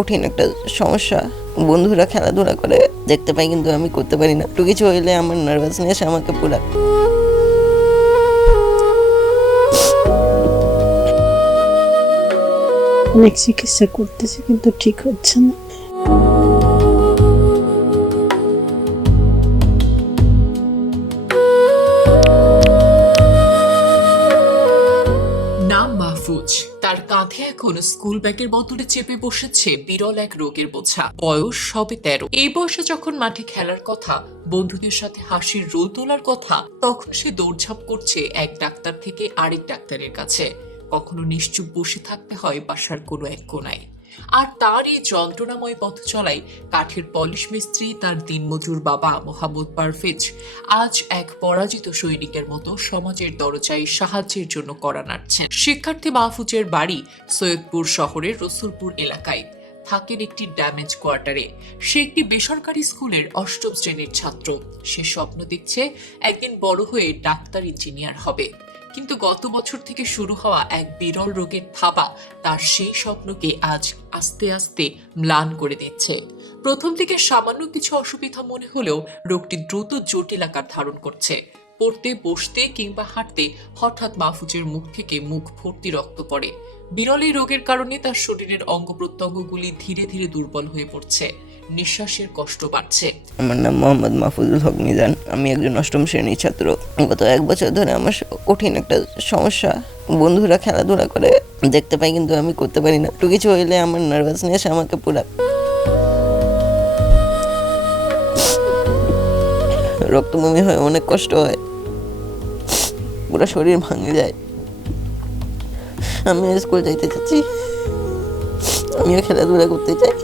কঠিন একটা সমস্যা। বন্ধুরা খেলাধুলা করে দেখতে পাই, কিন্তু আমি করতে পারি না। একটু কিছু হইলে আমার নার্ভাসনেস আমাকে পুরা। অনেক চিকিৎসা করতেছে, কিন্তু ঠিক হচ্ছে না। তার কাঁধে এখন স্কুল ব্যাগের বদলে চেপে বসেছে বিরল এক রোগের বোঝা। বয়স সবে তেরো। এই বয়সে যখন মাঠে খেলার কথা, বন্ধুদের সাথে হাসির রোল তোলার কথা, তখন সে দৌড়ঝাঁপ করছে এক ডাক্তার থেকে আরেক ডাক্তারের কাছে। কখনো নিশ্চুপ বসে থাকতে হয় বাসার কোনো এক কোনায়। আর তার এই যন্ত্রণাময় পথ চলায় কাঠের পলিশ মিস্ত্রি, তার দিনমজুর বাবা মোহাম্মদ পারভেজ আজ এক পরাজিত সৈনিকের মতো সমাজের দরজায় সাহায্যের জন্য করা নাড়ছেন। শিক্ষার্থী মাহফুজের বাড়ি সৈয়দপুর শহরের রসুলপুর এলাকায় থাকেন একটি ড্যামেজ কোয়ার্টারে। সে একটি বেসরকারি স্কুলের অষ্টম শ্রেণির ছাত্র। সে স্বপ্ন দেখছে একদিন বড় হয়ে ডাক্তার ইঞ্জিনিয়ার হবে। কিন্তু গত বছর থেকে শুরু হওয়া এক বিরল রোগের থাবা তার সেই স্বপ্নকে আজ আস্তে আস্তে ম্লান করে দিচ্ছে। প্রথম দিকে সামান্য কিছু অসুবিধা মনে হলেও রোগটি দ্রুত জটিল আকার ধারণ করছে। পড়তে, বসতে কিংবা হাঁটতে হঠাৎ মাহফুজের মুখ থেকে মুখ ভর্তি রক্ত পড়ে। বিরল এই রোগের কারণে তার শরীরের অঙ্গ প্রত্যঙ্গগুলি ধীরে ধীরে দুর্বল হয়ে পড়ছে। নিঃশ্বাসের কষ্ট বাড়ছে। আমার নাম মোহাম্মদ মাহফুজুল হক মিজান। আমি একজন অষ্টম শ্রেণির ছাত্র। গত এক বছর ধরে আমার কঠিন একটা সমস্যা। বন্ধুরা খেলাধুলা করে, দেখতে পাই কিন্তু আমি করতে পারি না। একটু কিছু হইলে আমার নার্ভাসনেস আমাকে পুরা রক্তবমি হয়, অনেক কষ্ট হয়। পুরো শরীর ভাঙে যায়। আমি স্কুল যাইতে চাচ্ছি আমিও খেলাধুলা করতে চাই।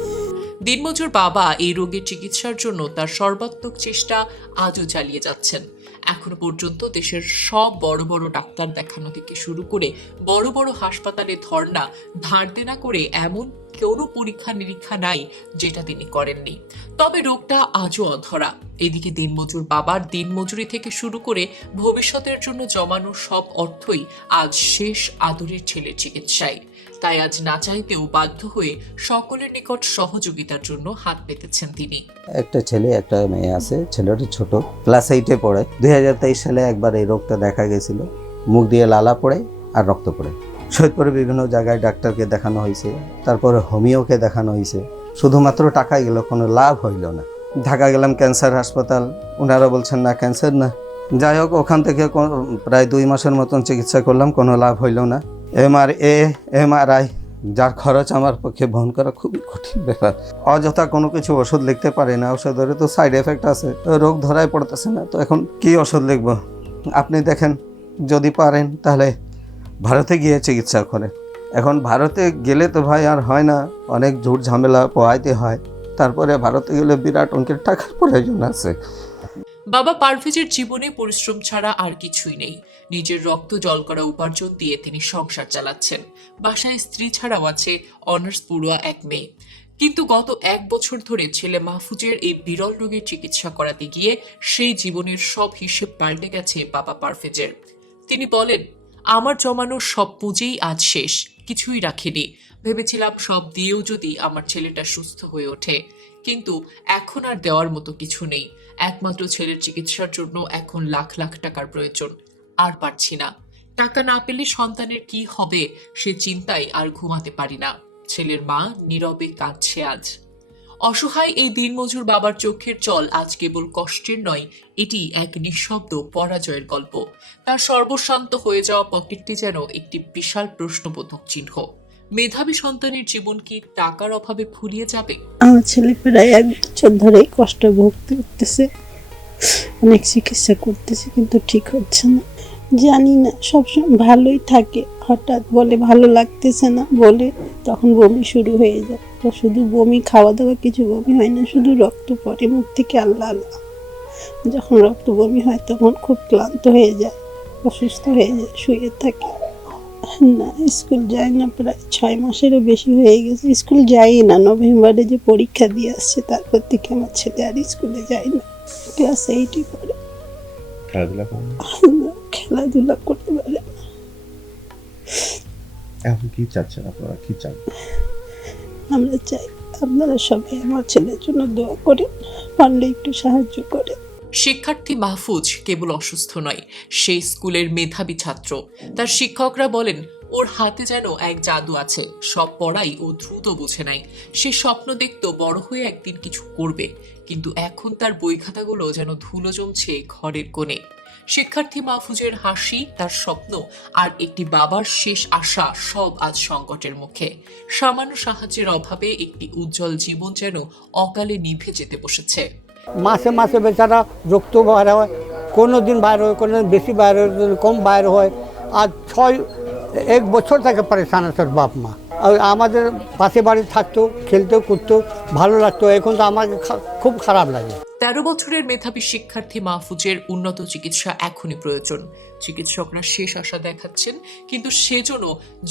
দিনমজুর বাবা এই রোগের চিকিৎসার জন্য তার সর্বাত্মক চেষ্টা আজও চালিয়ে যাচ্ছেন। এখনও পর্যন্ত দেশের সব বড় বড় ডাক্তার দেখানো থেকে শুরু করে বড় বড় হাসপাতালে ধর্না ধার দেনা করে এমন কোনো পরীক্ষা নিরীক্ষা নাই যেটা তিনি করেননি। তবে রোগটা আজও অধরা। এদিকে দিনমজুর বাবার দিনমজুরি থেকে শুরু করে ভবিষ্যতের জন্য জমানো সব অর্থই আজ শেষ আদরের ছেলের চিকিৎসায়। তাই আজ না চাইতেও বাধ্য হয়ে সকলের নিকট সহযোগিতার জন্য হাত পেতেছেন তিনি। একটা ছেলে, একটা মেয়ে আছে, ছেলেটা ছোট। ক্লাস এইটে পড়ে। দু হাজার তেইশ সালে একবার এই রোগটা দেখা গেছিল। মুখ দিয়ে লালা পড়ে আর রক্ত পড়ে। সৈয়দপুরে বিভিন্ন জায়গায় ডাক্তারকে দেখানো হয়েছে, তারপরে হোমিওকে দেখানো হয়েছে। শুধুমাত্র টাকা গেল কোনো লাভ হইল না। ঢাকা গেলাম ক্যান্সার হাসপাতাল। ওনারা বলছেন, না, ক্যান্সার না। যাই হোক, ওখান থেকে প্রায় দুই মাসের মতন চিকিৎসা করলাম, কোনো লাভ হইল না। এমআর এ এমআরআই যার খরচ আমার পক্ষে বহন করা খুবই কঠিন ব্যাপার। অযথা কোনো কিছু ওষুধ লিখতে পারে না ওষুধের তো সাইড এফেক্ট আছে, রোগ ধরায় পড়তেছে না, তো এখন কি ওষুধ লিখব? আপনি দেখেন, যদি পারেন তাহলে ভারতে গিয়ে চিকিৎসা করেন। এখন ভারতে গেলে তো ভাই আর হয় না, অনেক ঝুট ঝামেলা পোহাইতে হয়, তারপরে ভারতে গেলে বিরাট অঙ্কের টাকার প্রয়োজন আছে। বাবা পারভেজের জীবনে পরিশ্রম ছাড়া আর কিছুই নেই। নিজের রক্ত জল করা উপার্জন দিয়ে তিনি সংসার চালাচ্ছেন। বাসায় স্ত্রী ছাড়াও আছে অনার্স পড়ুয়া এক মেয়ে। কিন্তু গত এক বছর ধরে ছেলে মাহফুজের এই বিরল রোগের চিকিৎসা করাতে গিয়ে সেই জীবনের সব হিসেব পাল্টে গেছে বাবা পারভেজের। তিনি বলেন, আমার জমানোর সব পুঁজেই আজ শেষ, কিছুই রাখিনি। ভেবেছিলাম সব দিয়েও যদি আমার ছেলেটা সুস্থ হয়ে ওঠে কিন্তু এখন আর দেওয়ার মতো কিছু নেই। একমাত্র ছেলের চিকিৎসার জন্য এখন লাখ লাখ টাকার প্রয়োজন। আর পারছি না। টাকা না পেলে সন্তানের কি হবে সে চিন্তায় আর ঘুমাতে পারি না। ছেলের মা নীরবে কাঁদছে আজ। অসহায় এই দিনমজুর বাবার চোখের জল আজ কেবল কষ্টের নয়, এটি এক নিঃশব্দ পরাজয়ের গল্প। তার সর্বশান্ত হয়ে যাওয়া পকেটটি যেন একটি বিশাল প্রশ্নবোধক চিহ্ন। মেধাবী সন্তানের জীবন কি টাকার অভাবে ফুরিয়ে যাবে? আমার ছেলে প্রায় এক বছর ধরেই কষ্ট ভোগ করতেছে। অনেক চিকিৎসা করতেছে, কিন্তু ঠিক হচ্ছে না। জানি না, সবসময় ভালোই থাকে। হঠাৎ বলে ভালো লাগতেছে না বলে তখন বমি শুরু হয়ে যায়। তো শুধু বমি খাওয়া দাওয়া কিছু বমি হয় না, শুধু রক্ত পড়ে মুখ থেকে আল্লাহ আল্লাহ। যখন রক্ত বমি হয় তখন খুব ক্লান্ত হয়ে যায়, অসুস্থ হয়ে যায়, শুয়ে থাকে। না স্কুল যায় না প্রায় ছয় মাসেরও বেশি হয়ে গেছে। স্কুল যাই না নভেম্বরে যে পরীক্ষা দিয়ে আসছে তারপর থেকে আমার ছেলে আর স্কুলে যায় না। ক্লাস এইটই পড়ে। খেলাধুলা খেলাধুলা করতে পারে। এখন কি চাচ্ছেন আপনারা? কি চান? আমরা চাই আপনারা সবাই আমার ছেলের জন্য দোয়া করে পারলে একটু সাহায্য করে শিক্ষার্থী মাহফুজ কেবল অসুস্থ নয় সেই স্কুলের মেধাবী ছাত্র। তার শিক্ষকরা বলেন, ওর হাতে যেন এক জাদু আছে, সব পড়াই ও দ্রুত বুঝে নেয়। সে স্বপ্ন দেখত বড় হয়ে একদিন কিছু করবে, কিন্তু এখন তার বই খাতাগুলো যেন ধুলো জমছে ঘরের কোণে। শিক্ষার্থী মাহফুজের হাসি, তার স্বপ্ন আর একটি বাবার শেষ আশা সব আজ সংকটের মুখে। সামান্য সাহায্যের অভাবে একটি উজ্জ্বল জীবন যেন অকালে নিভে যেতে বসেছে। মাসে মাসে বেচারা রক্ত বাইর হয় কোনো দিন বাইর হয় কোনো দিন বেশি বাইর হয় কম বাইর হয়। আর ছয়, এক বছর থেকে পরেশান আছে বাপ মা। আমাদের পাশে বাড়ি থাকতো, খেলতো, করতো, ভালো লাগতো। এখন তো আমাকে খুব খারাপ লাগে। তেরো বছরের মেধাবী শিক্ষার্থী মাহফুজের উন্নত চিকিৎসা এখনই প্রয়োজন। চিকিৎসকরা শেষ আশা দেখাচ্ছেন, কিন্তু সেজন্য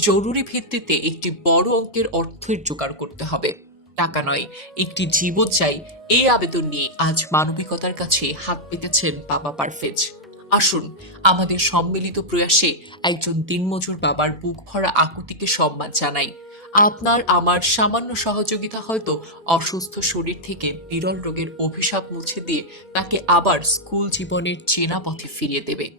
জরুরি ভিত্তিতে একটি বড় অঙ্কের অর্থের জোগাড় করতে হবে। টাকা নয়, একটি জীবন চাই। এই আবেদন নিয়ে আজ মানবিকতার কাছে হাত পেতেছেন বাবা পারফেজ আসুন, আমাদের সম্মিলিত প্রয়াসে একজন দিনমজুর বাবার বুক ভরা আকুতিকে সম্মান জানাই। আপনার আমার সামান্য সহযোগিতা হয়তো অসুস্থ শরীর থেকে বিরল রোগের অভিশাপ মুছে দিয়ে তাকে আবার স্কুল জীবনের চেনা পথে ফিরিয়ে দেবে।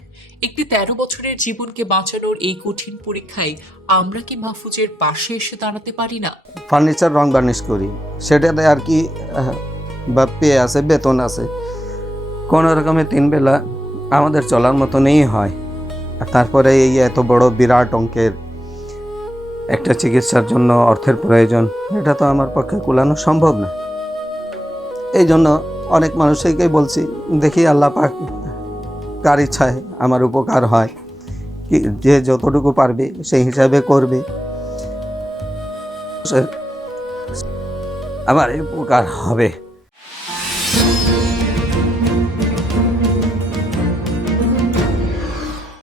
একটি তেরো বছরের জীবনকে বাঁচানোর এই কঠিন পরীক্ষায় আমরা কি মাহফুজের পাশে এসে দাঁড়াতে পারি না? ফার্নিচার রং বার্নিশ করি। সেটাতে আর কি বা পেয়ে আছে, বেতন আছে। কোনো রকমে তিন বেলা আমাদের চলার মতনই হয়। তারপরে এই এত বড় বিরাট অঙ্কের একটা চিকিৎসার জন্য অর্থের প্রয়োজন, এটা তো আমার পক্ষে কুলানো সম্ভব না। এই জন্য অনেক মানুষকেই বলছি, দেখি আল্লাহ পাক কার ইচ্ছায় আমার উপকার হয়। কি, যে যতটুকু পারবে সেই হিসাবে করবে। আমার উপকার হবে।